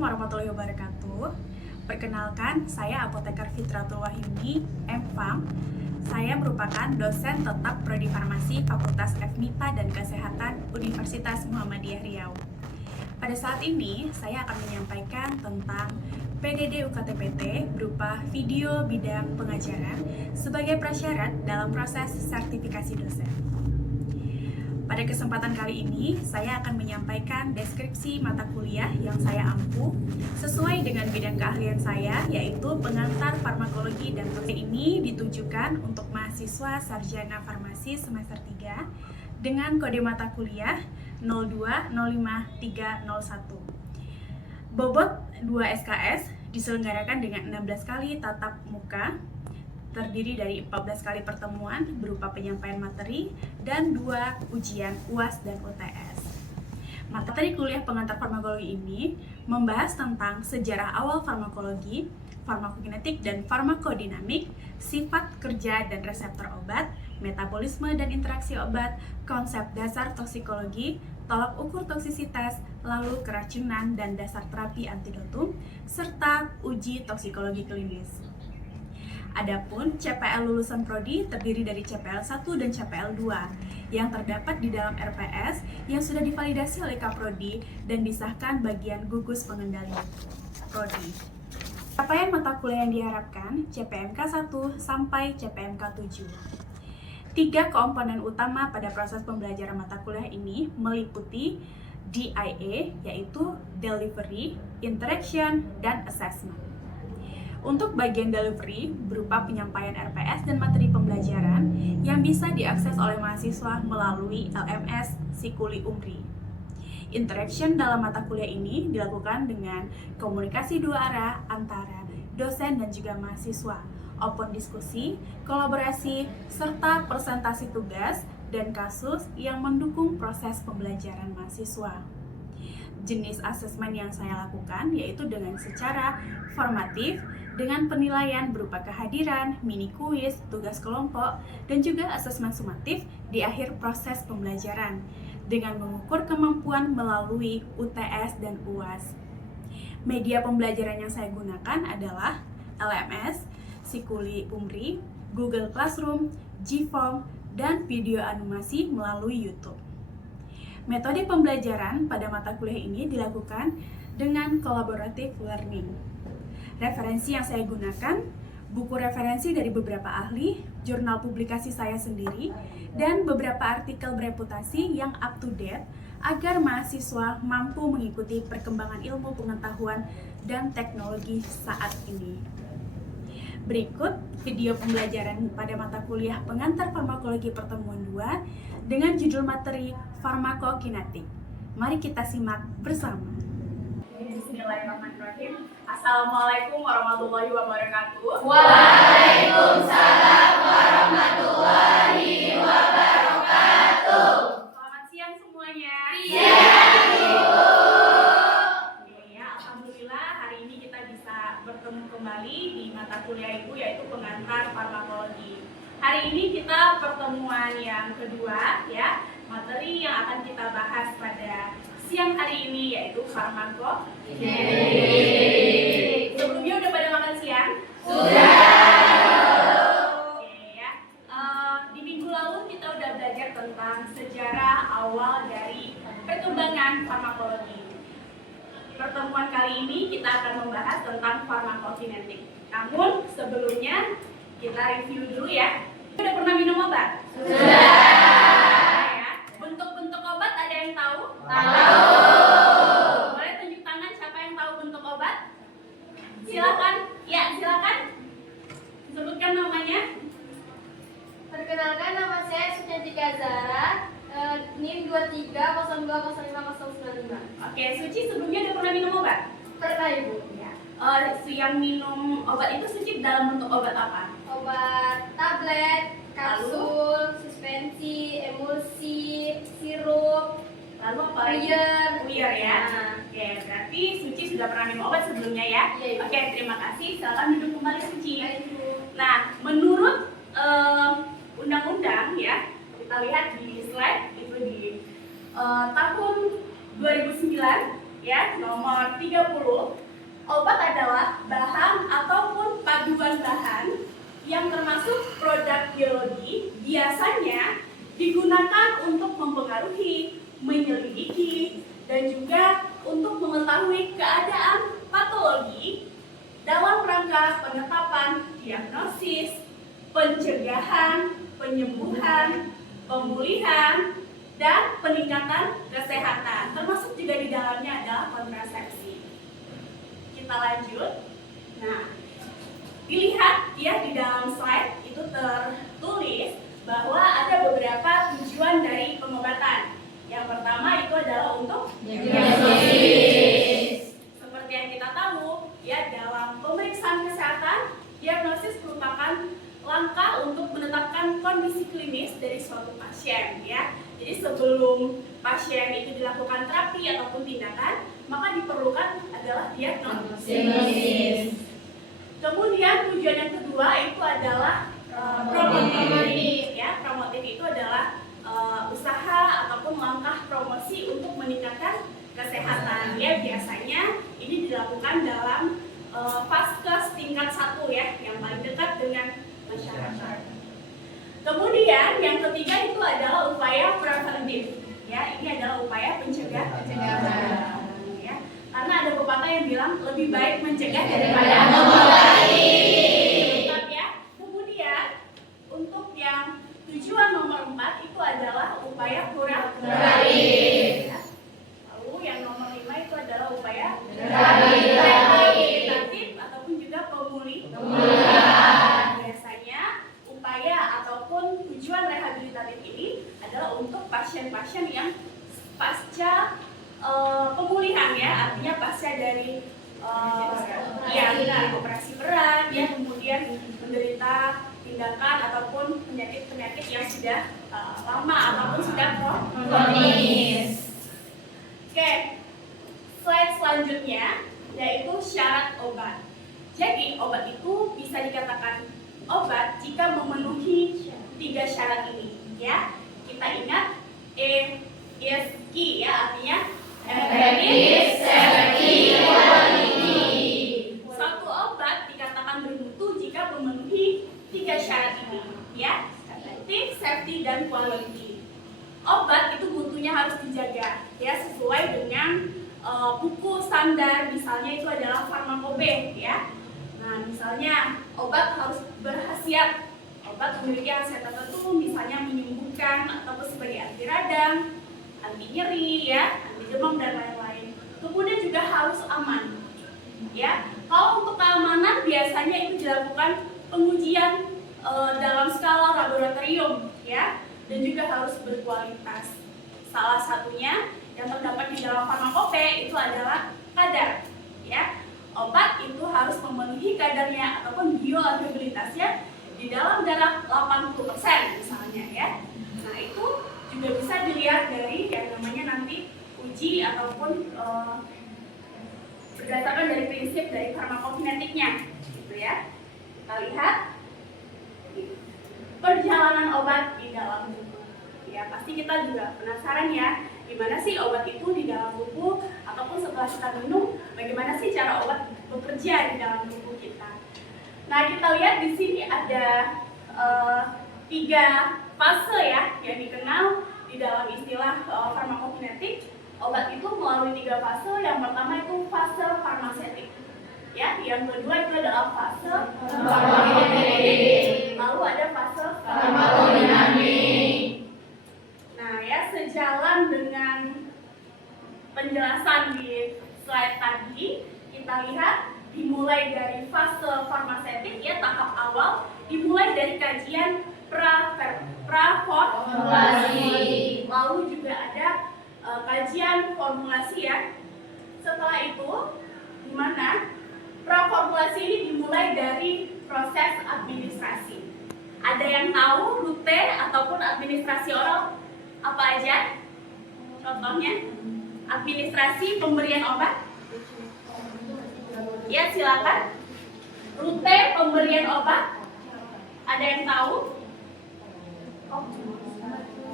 Warahmatullahi wabarakatuh. Perkenalkan, saya Apoteker Fitratul Wahyuni, M.Pharm. Saya merupakan dosen tetap Prodi Farmasi Fakultas FMIPA dan Kesehatan Universitas Muhammadiyah Riau. Pada saat ini, saya akan menyampaikan tentang PDD UKT-PT berupa video bidang pengajaran sebagai prasyarat dalam proses sertifikasi dosen. Pada kesempatan kali ini, saya akan menyampaikan deskripsi mata kuliah yang saya ampu sesuai dengan bidang keahlian saya, yaitu pengantar farmakologi dan toksik. Ini ditujukan untuk mahasiswa sarjana farmasi semester 3 dengan kode mata kuliah 0205301. Bobot 2 SKS diselenggarakan dengan 16 kali tatap muka, terdiri dari 14 kali pertemuan berupa penyampaian materi dan 2 ujian UAS dan UTS. Materi kuliah pengantar farmakologi ini membahas tentang sejarah awal farmakologi, farmakokinetik dan farmakodinamik, sifat kerja dan reseptor obat, metabolisme dan interaksi obat, konsep dasar toksikologi, tolak ukur toksisitas, lalu keracunan dan dasar terapi antidotum, serta uji toksikologi klinis. Adapun CPL lulusan prodi terdiri dari CPL 1 dan CPL 2 yang terdapat di dalam RPS yang sudah divalidasi oleh Kaprodi dan disahkan bagian gugus pengendali prodi. Capaian mata kuliah yang diharapkan CPMK 1 sampai CPMK 7. 3 komponen utama pada proses pembelajaran mata kuliah ini meliputi DIA, yaitu Delivery, Interaction, dan Assessment. Untuk bagian delivery berupa penyampaian RPS dan materi pembelajaran yang bisa diakses oleh mahasiswa melalui LMS Sikuli Umri. Interaction dalam mata kuliah ini dilakukan dengan komunikasi dua arah antara dosen dan juga mahasiswa, open diskusi, kolaborasi, serta presentasi tugas dan kasus yang mendukung proses pembelajaran mahasiswa. Jenis asesmen yang saya lakukan yaitu dengan secara formatif, dengan penilaian berupa kehadiran, mini kuis, tugas kelompok, dan juga asesmen sumatif di akhir proses pembelajaran dengan mengukur kemampuan melalui UTS dan UAS. Media pembelajaran yang saya gunakan adalah LMS, Sikuli Umri, Google Classroom, Gform, dan video animasi melalui YouTube. Metode pembelajaran pada mata kuliah ini dilakukan dengan collaborative learning. Referensi yang saya gunakan, buku referensi dari beberapa ahli, jurnal publikasi saya sendiri, dan beberapa artikel bereputasi yang up to date agar mahasiswa mampu mengikuti perkembangan ilmu pengetahuan dan teknologi saat ini. Berikut video pembelajaran pada mata kuliah pengantar farmakologi pertemuan 2 dengan judul materi farmakokinetik. Mari kita simak bersama. Bismillahirrahmanirrahim. Assalamualaikum warahmatullahi wabarakatuh. Waalaikumsalam warahmatullahi wabarakatuh. Selamat siang semuanya. Siang, Ibu. Ya, alhamdulillah hari ini kita bisa bertemu kembali di mata kuliah Ibu yaitu pengantar farmakologi. Hari ini kita pertemuan yang kedua ya, materi yang akan kita bahas pada siang hari ini yaitu farmakokinetik. Sebelumnya udah pada makan siang? Sudah. Oke ya. Di minggu lalu kita udah belajar tentang sejarah awal dari perkembangan farmakologi. Pertemuan kali ini kita akan membahas tentang farmakokinetik. Namun sebelumnya kita review dulu ya. Udah pernah minum obat? Sudah. Bentuk-bentuk obat ada yang tahu? Tahu. Boleh tunjuk tangan siapa yang tahu bentuk obat? Silakan. Ya, silakan. Sebutkan namanya. Perkenalkan, nama saya Suciantika Zara, NIM 23020595. Oke, Suci sebelumnya udah pernah minum obat? Pernah, Ibu? Ya. Yang minum obat itu Suci dalam bentuk obat apa? Obat tablet, kapsul, suspensi, emulsi, sirup, Lalu apa lagi? Puyer ya. Oke, berarti Suci sudah pernah minum obat sebelumnya ya? Iya, Ibu. Oke, terima kasih. Silakan duduk kembali Suci. Baik, Ibu. Nah, menurut undang-undang ya, kita lihat di slide itu di tahun 2009 ya, nomor 30. Obat adalah bahan ataupun paduan bahan yang termasuk produk biologi, biasanya digunakan untuk mempengaruhi, menyelidiki, dan juga untuk mengetahui keadaan patologi dalam rangka penetapan diagnosis, pencegahan, penyembuhan, pemulihan, dan peningkatan kesehatan. Termasuk juga di dalamnya adalah kontrasepsi. Kita lanjut. Nah, dilihat ya di dalam slide itu tertulis bahwa ada beberapa tujuan dari pengobatan. Yang pertama itu adalah untuk diagnosis. Seperti yang kita tahu, ya dalam pemeriksaan kesehatan, diagnosis merupakan langkah untuk menetapkan kondisi klinis dari suatu pasien, ya. Jadi sebelum pasien itu dilakukan terapi ataupun tindakan, maka diperlukan adalah diagnosis. Kemudian tujuan yang kedua itu adalah promotif, ya. Promotif itu adalah usaha ataupun langkah promosi untuk meningkatkan kesehatan. Ya, biasanya ini dilakukan dalam vaskes tingkat 1 ya, yang paling dekat dengan masyarakat. Kemudian yang ketiga itu adalah upaya preventif. Ya, ini adalah upaya pencegahan. Ya, karena ada pepatah yang bilang lebih baik mencegah daripada mengobati. Ya. Kemudian untuk yang tujuan nomor 4 itu adalah upaya kuratif. Ya. Lalu yang nomor 5 itu adalah upaya rehabilitatif ataupun juga pemulihan. Biasanya upaya ataupun tujuan rehabilitatif ini adalah untuk pasien-pasien yang pasca pemulihan, ya, artinya pasca dari operasi berat, ya, kemudian menderita tindakan ataupun penyakit-penyakit yang sudah lama ataupun sudah kronis. Oke, slide selanjutnya yaitu syarat obat. Jadi obat itu bisa dikatakan obat jika memenuhi 3 syarat ini, ya. Kita ingat ESG, ya, artinya effective, safety, quality. Suatu obat dikatakan bermutu jika memenuhi 3 syarat ini, ya, effective, safety, dan quality. Obat itu mutunya harus dijaga, ya, sesuai dengan buku standar, misalnya itu adalah farmakope, ya. Nah, misalnya obat harus berkhasiat, obat memiliki khasiat tertentu, misalnya menyembuhkan ataupun sebagai anti radang, anti nyeri, ya, anti demam dan lain-lain. Kemudian juga harus aman, ya. Kalau untuk keamanan biasanya itu dilakukan pengujian dalam skala laboratorium, ya, dan juga harus berkualitas. Salah satunya yang terdapat di dalam farmakope itu adalah kadar, ya. Obat itu harus memenuhi kadarnya ataupun bioavailabilitasnya di dalam darah 80% misalnya, ya. Nah, itu juga bisa dilihat dari yang namanya nanti uji ataupun berdasarkan dari prinsip dari farmakokinetiknya, gitu ya. Kita lihat perjalanan obat di dalam tubuh. Ya, pasti kita juga penasaran ya, gimana sih obat itu di dalam tubuh ataupun setelah kita minum, bagaimana sih cara obat bekerja di dalam tubuh kita. Nah, kita lihat di sini ada 3 fase ya yang dikenal di dalam istilah farmakokinetik. Obat itu melalui 3 fase. Yang pertama itu fase farmasetik, ya. Yang kedua itu adalah fase farmakokinetik. Lalu ada fase farmakodinamik. Nah, ya, sejalan dengan penjelasan di slide tadi, kita lihat dimulai dari fase farmasetik, ya, tahap awal dimulai dari kajian praformulasi. Lalu juga ada kajian formulasi, ya. Setelah itu, di mana praformulasi ini dimulai dari proses administrasi. Ada yang tahu rute ataupun administrasi oral apa aja? Contohnya, administrasi pemberian obat. Ya, silakan. Rute pemberian obat. Ada yang tahu?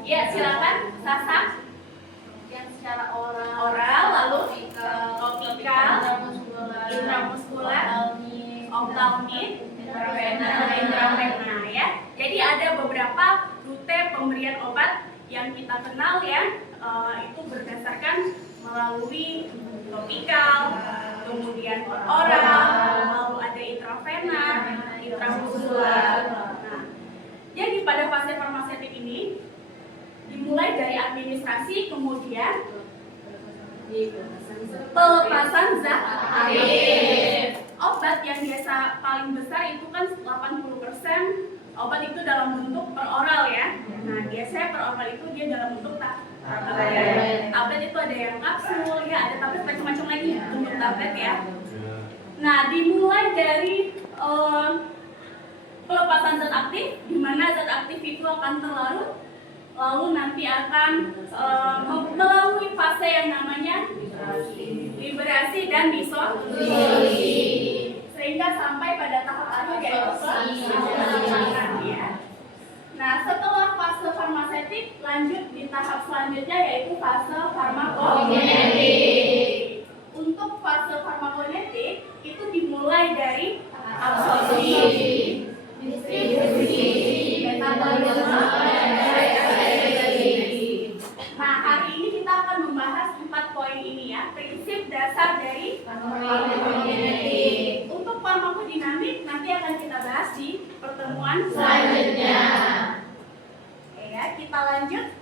Ya, silakan. Sasa. Yang secara oral lalu ke Jadi ada beberapa rute pemberian obat yang kita kenal ya, itu berdasarkan melalui topikal, kemudian oral, lalu ada intravena, intramuskular. Nah, jadi pada fase farmaseutik ini dimulai dari administrasi, kemudian pelepasan zat aktif. Obat yang biasa paling besar itu kan 80% obat itu dalam bentuk per oral ya. Nah, biasanya per oral itu dia dalam bentuk tablet. Tablet itu ada yang kapsul ya, ada tablet macam-macam lagi bentuk tablet ya. Nah, dimulai dari pelepasan zat aktif, di mana zat aktif itu akan terlarut, lalu nanti akan melalui fase yang namanya liberasi dan disolusi, sehingga sampai pada tahap akhir yaitu penggunaan ya. Nah, setelah fase farmaseutik lanjut di tahap selanjutnya yaitu fase farmakokinetik. Untuk fase farmakokinetik itu dimulai dari absorpsi, distribusi, metabolisme, dan reaksi. Nah, hari ini kita akan membahas 4 poin ini ya, prinsip dasar dari farmakodinamik. Untuk farmakodinamik nanti akan kita bahas di pertemuan selanjutnya. Oke ya, kita lanjut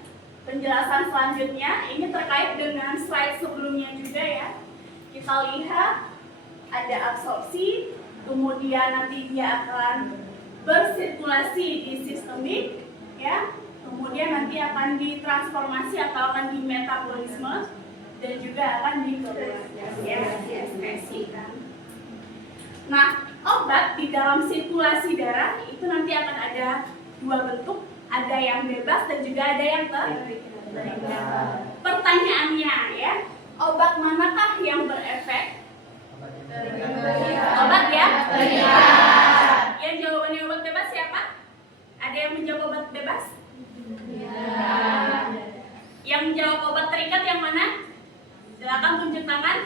penjelasan selanjutnya. Ini terkait dengan slide sebelumnya juga ya. Kita lihat ada absorpsi, kemudian nanti dia akan bersirkulasi di sistemik ya. Kemudian nanti akan ditransformasi atau akan dimetabolisme dan juga akan dikeluarkan ya, diekskresikan. Nah, obat di dalam sirkulasi darah itu nanti akan ada 2 bentuk, ada yang bebas dan juga ada yang terikat. Pertanyaannya ya, obat manakah yang berefek? Obat ya? Terikat. Yang jawabannya obat bebas siapa? Ada yang menjawab obat bebas? Yang jawab obat terikat yang mana? Silakan tunjuk tangan.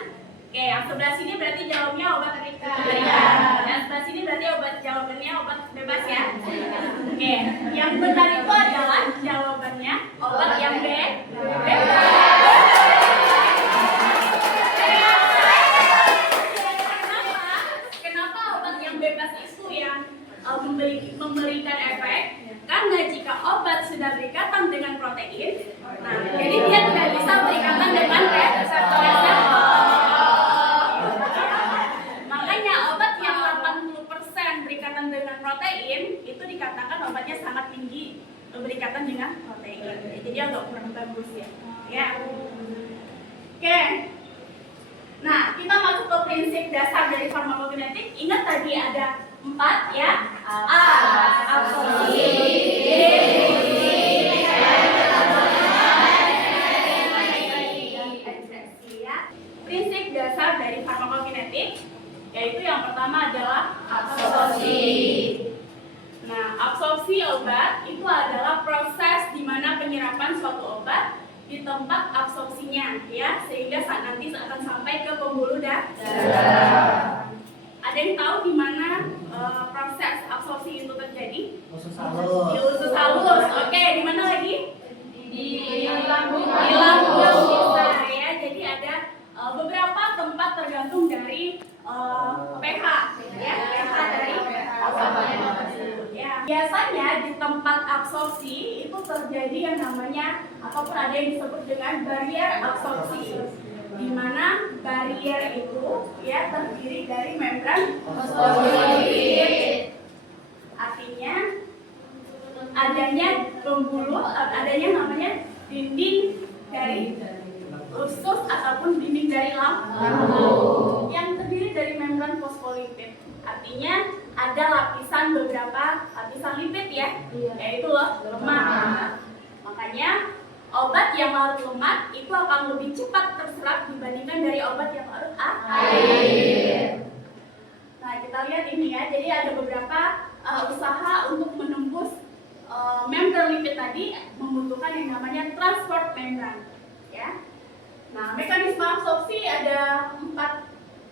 Oke, yang sebelah sini berarti jawabnya obat terikat. Yang sebelah sini berarti jawabannya obat bebas ya. Oke, yang benar itu adalah jawabannya obat yang bebas. Kenapa obat yang bebas itu yang memberikan efek? Karena jika obat sudah berikatan dengan protein, nah, jadi dia tidak bisa berikatan dengan reseptor. Makanya obat yang 80% berikatan dengan protein itu dikatakan obatnya sangat tinggi berikatan dengan protein. Jadi agak kurang bagus ya. Oke. Nah, kita masuk ke prinsip dasar dari farmakokinetik. Ingat tadi ada 4 ya. A. Absorpsi, prinsip dasar dari farmakokinetik yaitu yang pertama adalah absorpsi. Nah, absorpsi obat itu adalah proses di mana penyerapan suatu obat di tempat absorpsinya ya, sehingga saat nanti akan sampai ke pembuluh darah. Ada yang tahu di mana proses absorpsi itu terjadi? Usus halus. Di usus halus. Oke, di mana lagi? Di lambung. Di lambung bisa ya. Jadi ada beberapa tempat tergantung dari pH ya, pH dari ya. Biasanya di tempat absorpsi itu terjadi yang namanya ataupun ada yang disebut dengan barier absorpsi, di mana barier itu ya terdiri dari membran fosfolipid. Artinya adanya pembuluh, adanya namanya dinding dari usus ataupun dinding dari lambung yang terdiri dari membran fosfolipid. Artinya ada beberapa lapisan lipid ya, yaitu lemak. Makanya obat yang larut lemak itu akan lebih cepat terserap dibandingkan dari obat yang larut air. Nah, kita lihat ini ya. Jadi ada beberapa usaha untuk menembus membran lipid tadi membutuhkan yang namanya transport membran ya. Nah, mekanisme absorpsi ada 4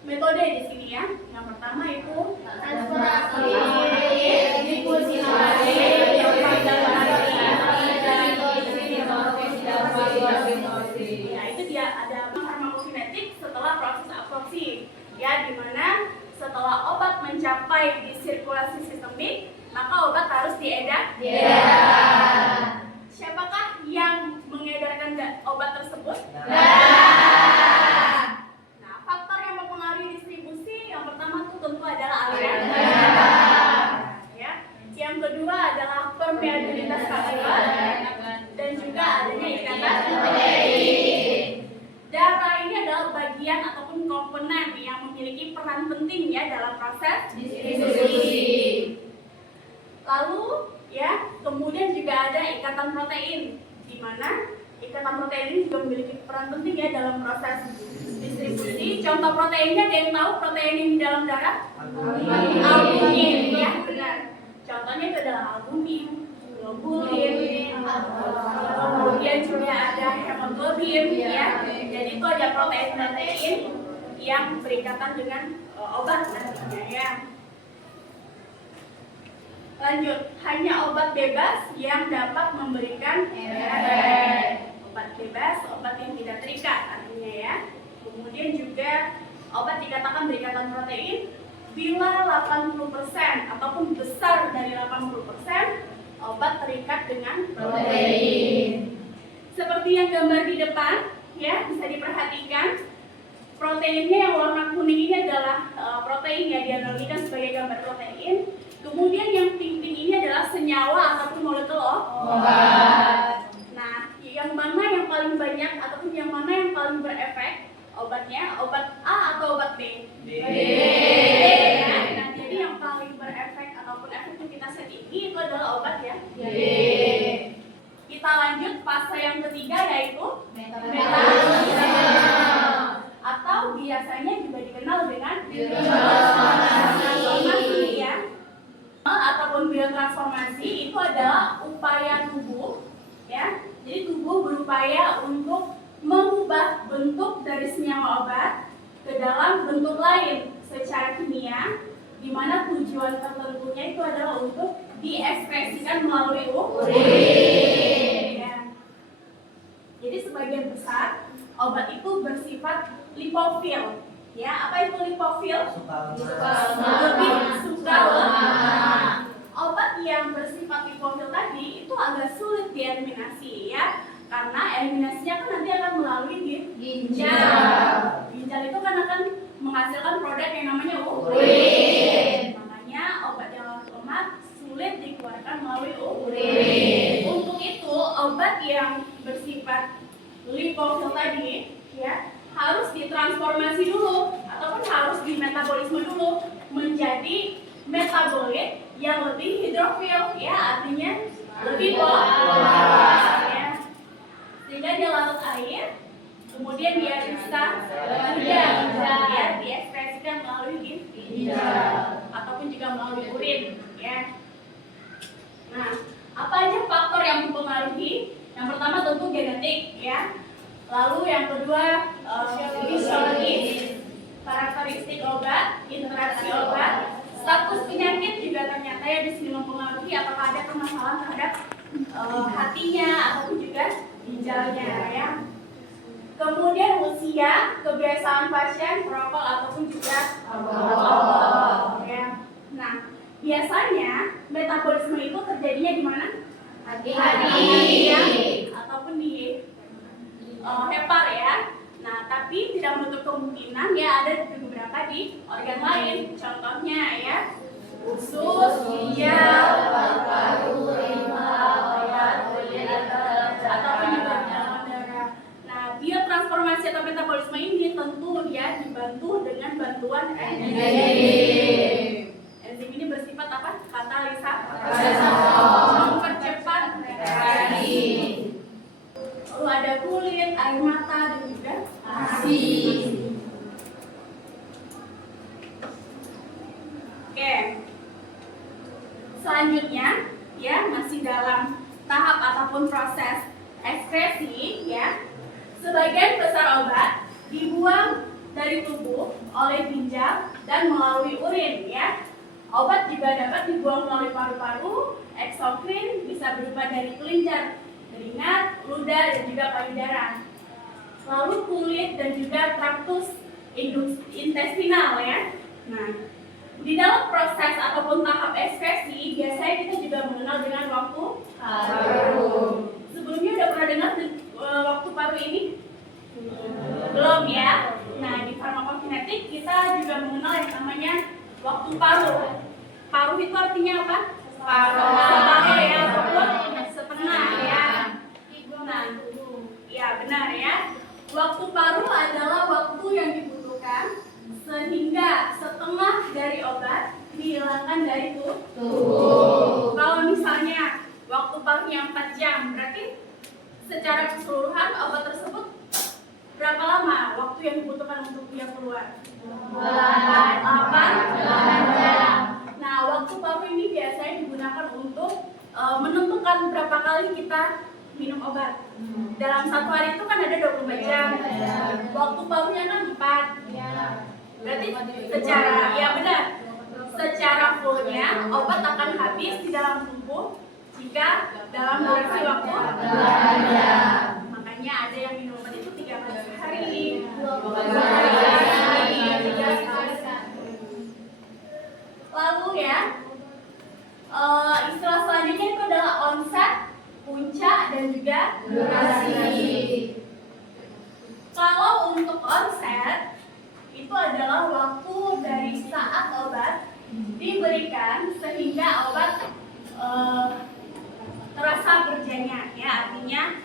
metode di sini ya. Yang pertama itu transfer aktif, difusi aktif, Ya, itu dia ada farmakokinetik setelah proses absorpsi. Ya, di mana setelah obat mencapai di sirkulasi sistemik, maka obat harus diedar. Siapakah yang mengedarkan obat tersebut? Nah, faktor yang mempengaruhi distribusi yang pertama tuh tentu adalah aliran. Ya. Yang kedua adalah permeabilitas kapsuler dan juga adanya ikatan protein. Darah ini adalah bagian ataupun komponen yang memiliki peran penting ya dalam proses distribusi. Lalu ya, kemudian juga ada ikatan protein, di mana ikatan protein ini juga memiliki peran penting ya dalam proses distribusi. Contoh proteinnya, ada yang tahu protein yang di dalam darah? Albumin, ya benar. Contohnya itu adalah albumin, globulin, kemudian juga ada hemoglobin, ya. Jadi itu ada protein-protein yang berikatan dengan obat nantinya, ya. Lanjut, hanya obat bebas yang dapat memberikan efek. Obat bebas, obat yang tidak terikat artinya ya. Kemudian juga obat dikatakan berikatan protein bila 80% ataupun besar dari 80% obat terikat dengan protein. Seperti yang gambar di depan, ya bisa diperhatikan. Proteinnya yang warna kuning ini adalah protein ya, dianalogikan sebagai gambar protein. Kemudian yang pink-pink ini adalah senyawa ataupun molekul obat. Nah, yang mana yang paling banyak ataupun yang mana yang paling berefek obatnya? Obat A atau obat B? B. Ya. Nah, jadi yang paling berefek ataupun efektivitasnya tinggi itu adalah obat ya. B. Kita lanjut fase yang ketiga yaitu metabolisme atau biasanya juga dikenal dengan biotransformasi ya. Ataupun biotransformasi itu adalah upaya tubuh ya. Jadi tubuh berupaya untuk mengubah bentuk dari senyawa obat ke dalam bentuk lain secara kimia, di mana tujuan tertentunya itu adalah untuk diekspresikan melalui urin. Ya. Jadi sebagian besar obat itu bersifat lipofil. Ya, apa itu lipofil? Lebih suka lemak. Obat yang bersifat lipofil tadi itu agak sulit dieliminasi ya, karena eliminasinya kan nanti akan melalui ginjal. Ginjal itu kan akan menghasilkan produk yang namanya urin. Makanya obat yang lemak sulit dikeluarkan melalui urin. Untuk itu obat yang bersifat lipofil tadi ya harus ditransformasi dulu ataupun harus dimetabolisme dulu menjadi metabolit yang lebih hidrofil ya, artinya lebih polar ya. Sehingga dia larut air, kemudian dia bisa diekspresikan melalui ginjal ataupun juga melalui urin ya. Nah, apa aja faktor yang mempengaruhi? Yang pertama tentu genetik ya. Lalu yang kedua fisiologis, karakteristik obat, interaksi obat, status penyakit juga ternyata ya di sini mempengaruhi apakah ada permasalahan terhadap hatinya ataupun juga ginjalnya ya. Kemudian usia, kebiasaan pasien, perokok ataupun juga alkohol ya. Nah, biasanya metabolisme itu terjadinya di mana? Hati ataupun di hepar ya. Nah, tapi tidak menutup kemungkinan ya ada beberapa di organ lain. Contohnya ya, usus, ginjal, paru-paru, ataupun juga di dalam darah. Nah, biotransformasi atau metabolisme ini tentu ya dibantu dengan bantuan enzim. Enzim ini bersifat apa? Katalisator, mempercepat reaksi. Lalu ada kulit, air mata, dan juga ASI. Oke. Selanjutnya, ya masih dalam tahap ataupun proses ekskresi, ya. Sebagian besar obat dibuang dari tubuh oleh ginjal dan melalui urin, ya. Obat juga dapat dibuang melalui paru-paru, eksokrin bisa berupa dari kelenjar keringat, ludah, dan juga payudara. Lalu kulit dan juga traktus intestinal ya. Nah, di dalam proses ataupun tahap ekskresi biasanya kita juga mengenal dengan waktu paru. Sebelumnya udah pernah dengar waktu paru ini? Belum ya? Nah, di farmakokinetik kita juga mengenal yang namanya waktu paru. Paru itu artinya apa? Separuh ya, ataupun setengah ya. Nah, ya benar ya. Waktu paru adalah waktu yang dibutuhkan sehingga setengah dari obat dihilangkan dari tubuh. Kalau misalnya waktu parunya 4 jam, berarti secara keseluruhan obat tersebut berapa lama waktu yang dibutuhkan untuk dia keluar? 8 jam. Nah, waktu paru ini biasanya digunakan untuk menentukan berapa kali kita minum obat. Dalam satu hari itu kan ada 24 jam. Waktu parunya kan 4. Berarti secara fullnya obat akan habis di dalam tubuh jika dalam durasi waktu 8 jam. Makanya ada yang minum obat itu 3 kali sehari, 2 kali sehari, 3 kali sehari. Lalu ya, istilah selanjutnya itu adalah onset, puncak, dan juga durasi. Kalau untuk onset itu adalah waktu dari saat obat diberikan sehingga obat terasa kerjanya ya, artinya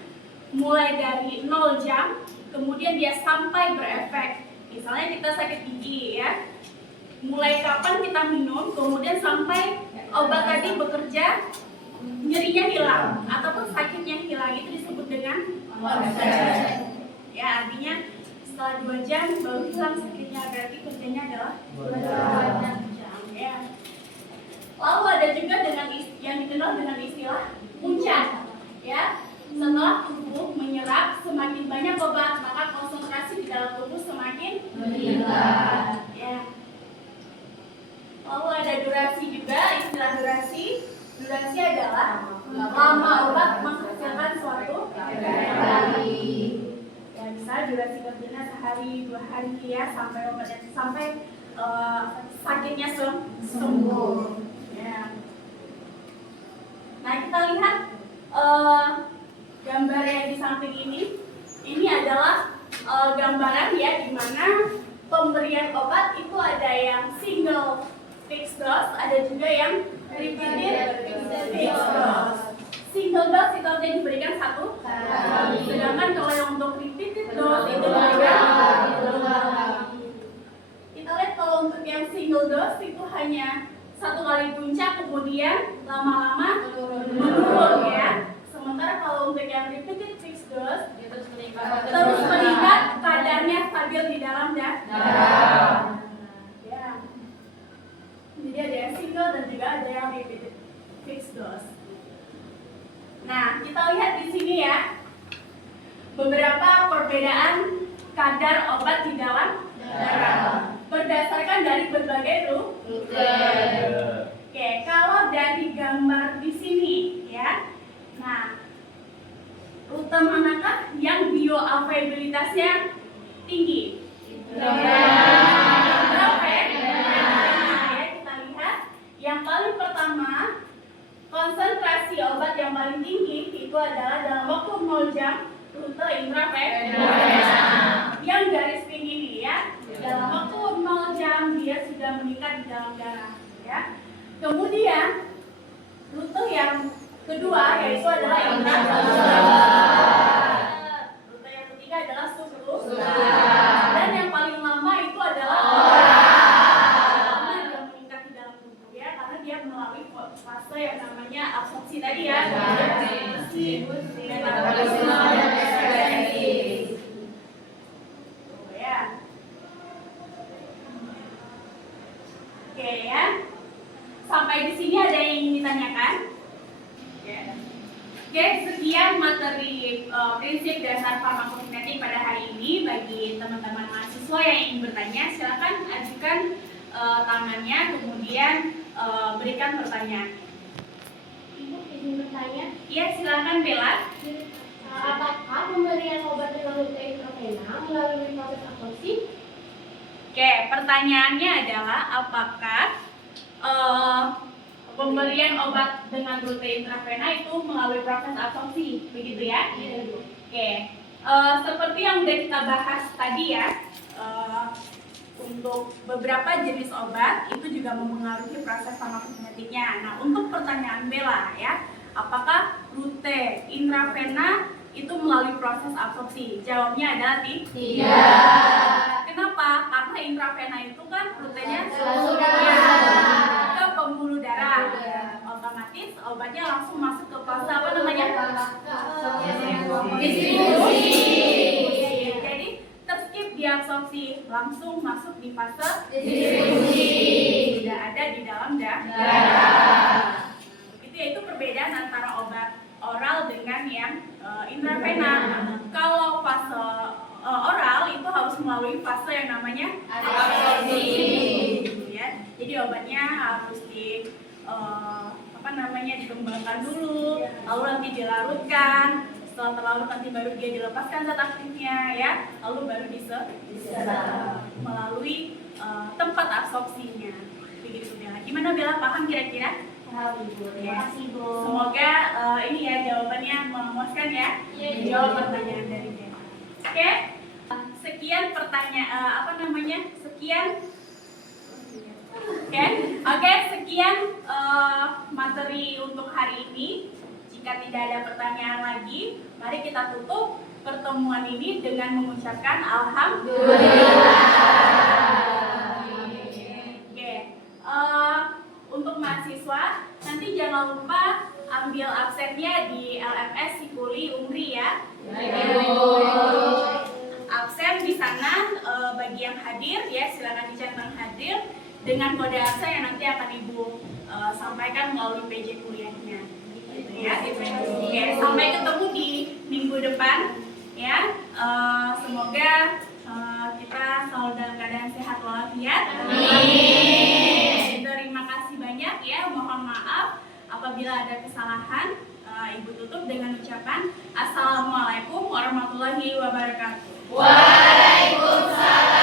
mulai dari 0 jam kemudian dia sampai berefek. Misalnya kita sakit gigi ya, mulai kapan kita minum kemudian sampai obat tadi bekerja, nyerinya hilang ataupun sakitnya hilang, itu disebut dengan onset ya, artinya setelah 2 jam baru hilang sakitnya, berarti kerjanya adalah 2 jam ya. Lalu ada juga dengan yang dikenal dengan istilah puncak ya. Setelah tubuh menyerap semakin banyak obat, maka konsentrasi di dalam tubuh semakin meningkat ya. Lalu ada durasi juga, istilah durasi. Durasi adalah lama obat menghasilkan suatu efek. Ya, bisa durasi kerjanya sehari, 2 hari ya, sampai sakitnya sembuh. Ya. Nah, kita lihat gambar yang di samping ini. Ini adalah gambaran ya, di mana pemberian obat itu ada yang single fixed dose, ada juga yang repeated fixed dose. Single dose itu artinya diberikan 1 kali, sedangkan kalau yang untuk repeated dose itu diberikan 2 kali. Kita lihat kalau untuk yang single dose itu hanya 1 kali puncak, kemudian lama-lama menurun ya. Sementara kalau untuk yang repeated fixed dose terus meningkat, kadarnya stabil di dalam darah. Ya. Jadi ada yang single dan juga ada yang repeated fixed dose. Nah, kita lihat di sini ya beberapa perbedaan kadar obat di dalam darah berdasarkan dari berbagai rute. Oke, kalau dari gambar di sini ya. Nah, rute manakah yang bioavailabilitasnya tinggi? Berapa ya? Kita lihat yang paling pertama, konsentrasi obat yang paling tinggi itu adalah dalam waktu 0 jam rute intravenosa. Yang garis pink ini ya, dalam waktu 0 jam dia sudah meningkat di dalam darah ya. Kemudian rute yang kedua yaitu adalah intravenosa. Rute yang ketiga adalah subkutan. Dan yang paling lama itu adalah yang meningkat di dalam tubuh ya, karena dia melalui fase yang namanya absorpsi tadi ya. Oke ya. Sampai di sini ada yang ingin ditanyakan? Oke, sekian materi prinsip dasar farmakokinetik pada hari ini. Bagi teman-teman mahasiswa yang ingin bertanya, silakan ajukan tangannya, kemudian berikan pertanyaan. Ibu ingin bertanya? Iya, silakan Bella. Apakah pemberian obat dengan rute intravena melalui proses absorpsi? Oke, pertanyaannya adalah apakah pemberian obat dengan rute intravena itu melalui proses absorpsi, begitu ya? Oke, seperti yang sudah kita bahas tadi ya, untuk beberapa jenis obat itu juga mempengaruhi proses farmakokinetiknya. Nah, untuk pertanyaan Bella ya, apakah rute intravena itu melalui proses absorpsi? Jawabnya adalah tidak. Kenapa? Karena intravena itu kan rutenya ke pembuluh darah. Otomatis obatnya langsung masuk ke fase apa namanya? Distribusi. Jadi terskip di absorpsi, langsung masuk di fase distribusi. Tidak ada di dalam darah. Itu perbedaan antara obat oral dengan yang intravena. Kalau fase oral itu harus melalui fase yang namanya absorpsi. Ya, jadi obatnya harus dikembangkan dulu, lalu nanti dilarutkan. Setelah terlarut nanti baru dia dilepaskan zat aktifnya ya, lalu baru bisa melalui tempat absorpsinya. Begitu Bella. Gimana Bella, paham kira-kira? Terima kasih, Bu. Semoga ini ya jawabannya memuaskan ya. Menjawab pertanyaan dari Bella. Oke. Sekian pertanyaan sekian materi untuk hari ini. Jika tidak ada pertanyaan lagi, mari kita tutup pertemuan ini dengan mengucapkan alhamdulillah. Oke. Untuk mahasiswa, nanti jangan lupa ambil absennya di LMS Sikuli Umri ya. Absen di sana bagi yang hadir ya, silakan dicatat hadir dengan kode absen yang nanti akan Ibu sampaikan melalui PJ kuliahnya. Gitu ya. Oke, sampai ketemu di minggu depan ya. Semoga kita selalu dalam keadaan sehat walafiat. Amin. Terima kasih banyak ya. Mohon maaf apabila ada kesalahan. Ibu tutup dengan ucapan Assalamualaikum warahmatullahi wabarakatuh. Waalaikumsalam.